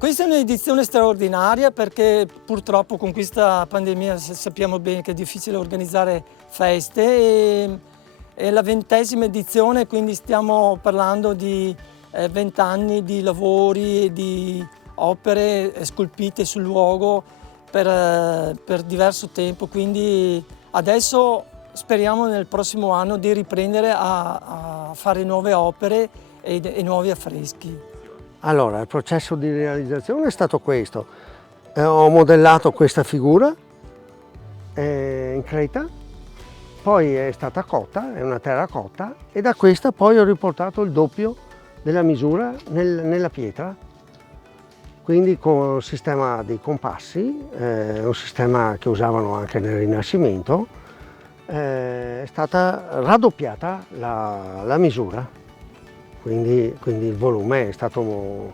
Questa è un'edizione straordinaria perché purtroppo con questa pandemia sappiamo bene che è difficile organizzare feste e è la 20ª edizione, quindi stiamo parlando di 20 anni di lavori e di opere scolpite sul luogo per diverso tempo, quindi adesso speriamo nel prossimo anno di riprendere a fare nuove opere e nuovi affreschi. Allora, il processo di realizzazione è stato questo. Ho modellato questa figura in creta, poi è stata cotta, è una terracotta, e da questa poi ho riportato il doppio della misura nella pietra. Quindi con il sistema dei compassi, un sistema che usavano anche nel Rinascimento, è stata raddoppiata la misura. Quindi il volume è stato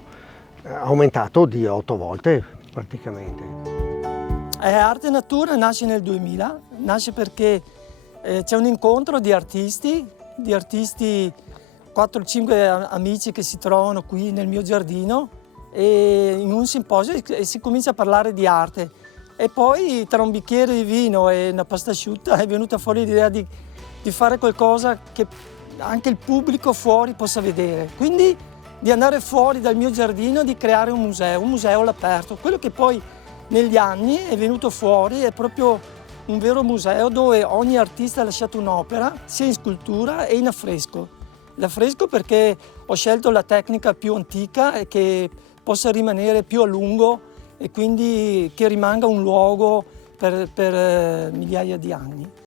aumentato di 8 volte praticamente. Arte Natura nasce nel 2000, nasce perché c'è un incontro di artisti 4-5 amici che si trovano qui nel mio giardino e in un simposio e si comincia a parlare di arte. E poi tra un bicchiere di vino e una pasta asciutta è venuta fuori l'idea di fare qualcosa che anche il pubblico fuori possa vedere. Quindi di andare fuori dal mio giardino e di creare un museo all'aperto. Quello che poi negli anni è venuto fuori è proprio un vero museo dove ogni artista ha lasciato un'opera, sia in scultura e in affresco. L'affresco perché ho scelto la tecnica più antica e che possa rimanere più a lungo e quindi che rimanga un luogo per migliaia di anni.